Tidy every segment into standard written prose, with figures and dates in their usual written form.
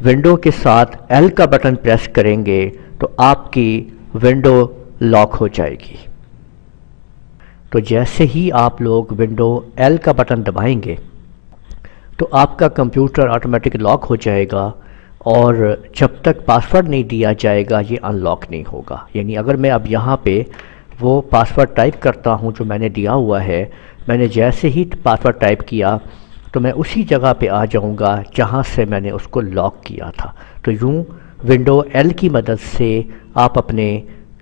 Window کے ساتھ L کا بٹن پریس کریں گے تو آپ کی ونڈو لاک ہو جائے گی۔ تو جیسے ہی آپ لوگ ونڈو ایل کا بٹن دبائیں گے تو آپ کا کمپیوٹر آٹومیٹک لاک ہو جائے گا، اور جب تک پاسورڈ نہیں دیا جائے گا یہ ان لاک نہیں ہوگا۔ یعنی اگر میں اب یہاں پہ وہ پاسورڈ ٹائپ کرتا ہوں جو میں نے دیا ہوا ہے، میں نے جیسے ہی پاسورڈ ٹائپ کیا تو میں اسی جگہ پہ آ جاؤں گا جہاں سے میں نے اس کو لاک کیا تھا۔ تو یوں ونڈو ایل کی مدد سے آپ اپنے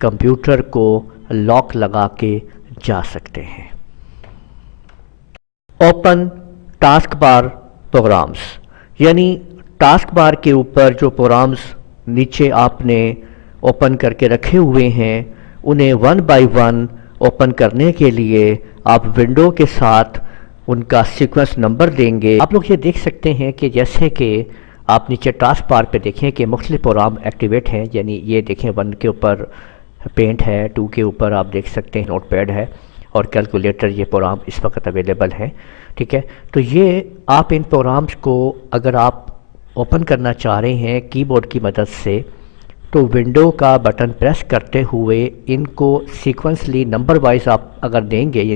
کمپیوٹر کو لاک لگا کے جا سکتے ہیں۔ اوپن ٹاسک بار پروگرامز، یعنی ٹاسک بار کے اوپر جو پروگرامز نیچے آپ نے اوپن کر کے رکھے ہوئے ہیں انہیں ون بائی ون اوپن کرنے کے لیے آپ ونڈو کے ساتھ ان کا سیکوینس نمبر دیں گے۔ آپ لوگ یہ دیکھ سکتے ہیں کہ جیسے کہ آپ نیچے ٹاسک بار پہ دیکھیں کہ مختلف پروگرام ایکٹیویٹ ہیں، یعنی یہ دیکھیں 1 کے اوپر پینٹ ہے، 2 کے اوپر آپ دیکھ سکتے ہیں نوٹ پیڈ ہے، اور کیلکولیٹر یہ پروگرام اس وقت اویلیبل ہیں، ٹھیک ہے۔ تو یہ آپ ان پروگرامز کو اگر آپ اوپن کرنا چاہ رہے ہیں کی بورڈ کی مدد سے تو ونڈو کا بٹن پریس کرتے ہوئے ان کو سیکوینسلی نمبر وائز آپ اگر دیں گے۔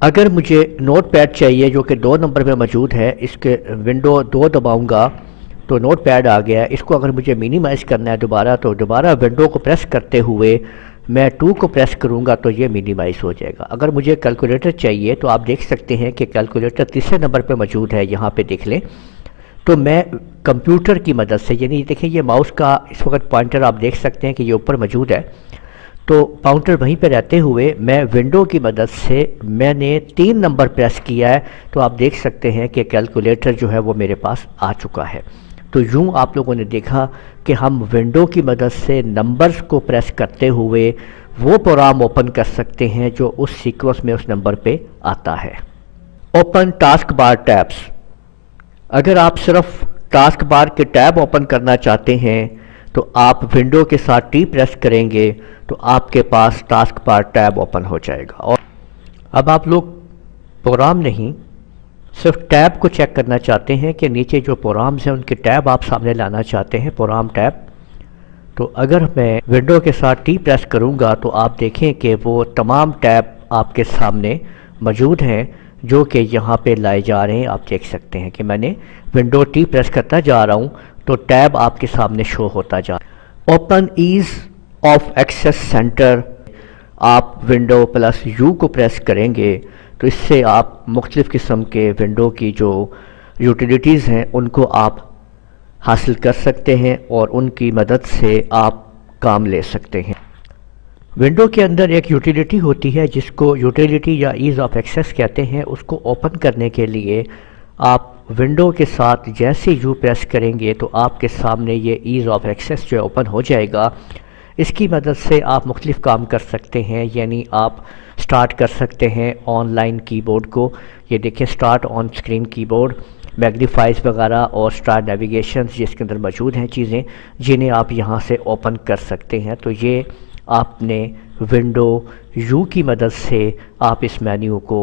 اگر مجھے نوٹ پیڈ چاہیے جو کہ 2 نمبر پہ موجود ہے، اس کے ونڈو 2 دباؤں گا تو نوٹ پیڈ آ گیا۔ اس کو اگر مجھے مینیمائز کرنا ہے دوبارہ تو دوبارہ ونڈو کو پریس کرتے ہوئے میں 2 کو پریس کروں گا تو یہ مینیمائز ہو جائے گا۔ اگر مجھے کیلکولیٹر چاہیے تو آپ دیکھ سکتے ہیں کہ کیلکولیٹر تیسرے نمبر پہ موجود ہے، یہاں پہ دیکھ لیں۔ تو میں کمپیوٹر کی مدد سے، یعنی دیکھیں یہ ماؤس کا اس وقت پوائنٹر آپ دیکھ سکتے ہیں کہ یہ اوپر موجود ہے، تو پوائنٹر وہیں پہ رہتے ہوئے میں ونڈو کی مدد سے میں نے 3 نمبر پریس کیا ہے، تو آپ دیکھ سکتے ہیں کہ کیلکولیٹر جو ہے وہ میرے پاس آ چکا ہے۔ تو یوں آپ لوگوں نے دیکھا کہ ہم ونڈو کی مدد سے نمبرز کو پریس کرتے ہوئے وہ پروگرام اوپن کر سکتے ہیں جو اس سیکوینس میں اس نمبر پہ آتا ہے۔ اوپن ٹاسک بار ٹیبز، اگر آپ صرف ٹاسک بار کے ٹیب اوپن کرنا چاہتے ہیں تو آپ ونڈو کے ساتھ ٹی پریس کریں گے تو آپ کے پاس ٹاسک بار ٹیب اوپن ہو جائے گا۔ اور اب آپ لوگ پروگرام نہیں صرف ٹیب کو چیک کرنا چاہتے ہیں کہ نیچے جو پروگرامز ہیں ان کے ٹیب آپ سامنے لانا چاہتے ہیں، پروگرام ٹیب، تو اگر میں ونڈو کے ساتھ ٹی پریس کروں گا تو آپ دیکھیں کہ وہ تمام ٹیب آپ کے سامنے موجود ہیں جو کہ یہاں پہ لائے جا رہے ہیں۔ آپ دیکھ سکتے ہیں کہ میں نے ونڈو ٹی پریس کرتا جا رہا ہوں تو ٹیب آپ کے سامنے شو ہوتا جا رہا ہے۔ Open as of access centre, آپ ونڈو پلس یو کو پریس کریں گے تو اس سے آپ مختلف قسم کے ونڈو کی جو یوٹیلیٹیز ہیں ان کو آپ حاصل کر سکتے ہیں اور ان کی مدد سے آپ کام لے سکتے ہیں۔ ونڈو کے اندر ایک یوٹیلیٹی ہوتی ہے جس کو یوٹیلیٹی یا ایز آف ایکسیس کہتے ہیں۔ اس کو اوپن کرنے کے لیے آپ ونڈو کے ساتھ جیسے یو پریس کریں گے تو آپ کے سامنے یہ ایز آف ایکسیس جو اوپن ہو جائے گا۔ اس کی مدد سے آپ مختلف کام کر سکتے ہیں، یعنی آپ سٹارٹ کر سکتے ہیں آن لائن کی بورڈ کو، یہ دیکھیں سٹارٹ آن اسکرین کی بورڈ، میگنیفائز وغیرہ اور سٹارٹ نیویگیشنز جس کے اندر موجود ہیں چیزیں جنہیں آپ یہاں سے اوپن کر سکتے ہیں۔ تو یہ آپ نے ونڈو یو کی مدد سے آپ اس مینیو کو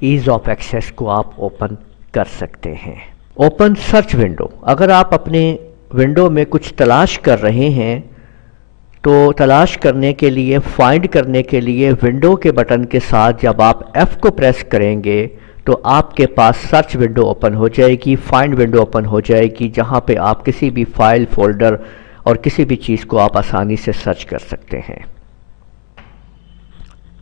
ایز آف ایکسیس کو آپ اوپن کر سکتے ہیں۔ اوپن سرچ ونڈو، اگر آپ اپنے ونڈو میں کچھ تلاش کر رہے ہیں تو تلاش کرنے کے لیے، فائنڈ کرنے کے لیے ونڈو کے بٹن کے ساتھ جب آپ ایف کو پریس کریں گے تو آپ کے پاس سرچ ونڈو اوپن ہو جائے گی، فائنڈ ونڈو اوپن ہو جائے گی، جہاں پہ آپ کسی بھی فائل، فولڈر اور کسی بھی چیز کو آپ آسانی سے سرچ کر سکتے ہیں۔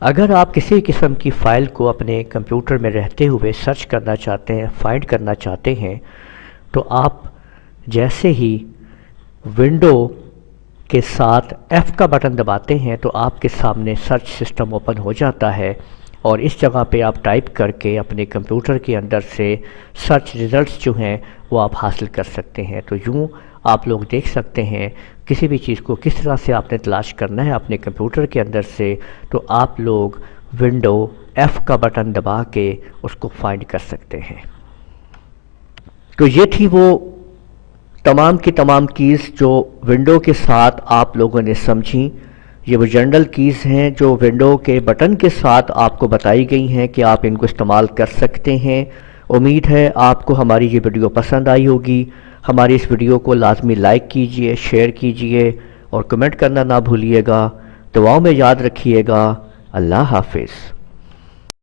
اگر آپ کسی قسم کی فائل کو اپنے کمپیوٹر میں رہتے ہوئے سرچ کرنا چاہتے ہیں، فائنڈ کرنا چاہتے ہیں، تو آپ جیسے ہی ونڈو کے ساتھ ایف کا بٹن دباتے ہیں تو آپ کے سامنے سرچ سسٹم اوپن ہو جاتا ہے، اور اس جگہ پہ آپ ٹائپ کر کے اپنے کمپیوٹر کے اندر سے سرچ ریزلٹس جو ہیں وہ آپ حاصل کر سکتے ہیں۔ تو یوں آپ لوگ دیکھ سکتے ہیں کسی بھی چیز کو کس طرح سے آپ نے تلاش کرنا ہے اپنے کمپیوٹر کے اندر سے، تو آپ لوگ ونڈو ایف کا بٹن دبا کے اس کو فائنڈ کر سکتے ہیں۔ تو یہ تھی وہ تمام کی تمام کیز جو ونڈو کے ساتھ آپ لوگوں نے سمجھیں۔ یہ وہ جنرل کیز ہیں جو ونڈو کے بٹن کے ساتھ آپ کو بتائی گئی ہیں کہ آپ ان کو استعمال کر سکتے ہیں۔ امید ہے آپ کو ہماری یہ ویڈیو پسند آئی ہوگی۔ ہماری اس ویڈیو کو لازمی لائک کیجئے، شیئر کیجئے اور کمنٹ کرنا نہ بھولیے گا۔ دعاؤں میں یاد رکھیے گا۔ اللہ حافظ۔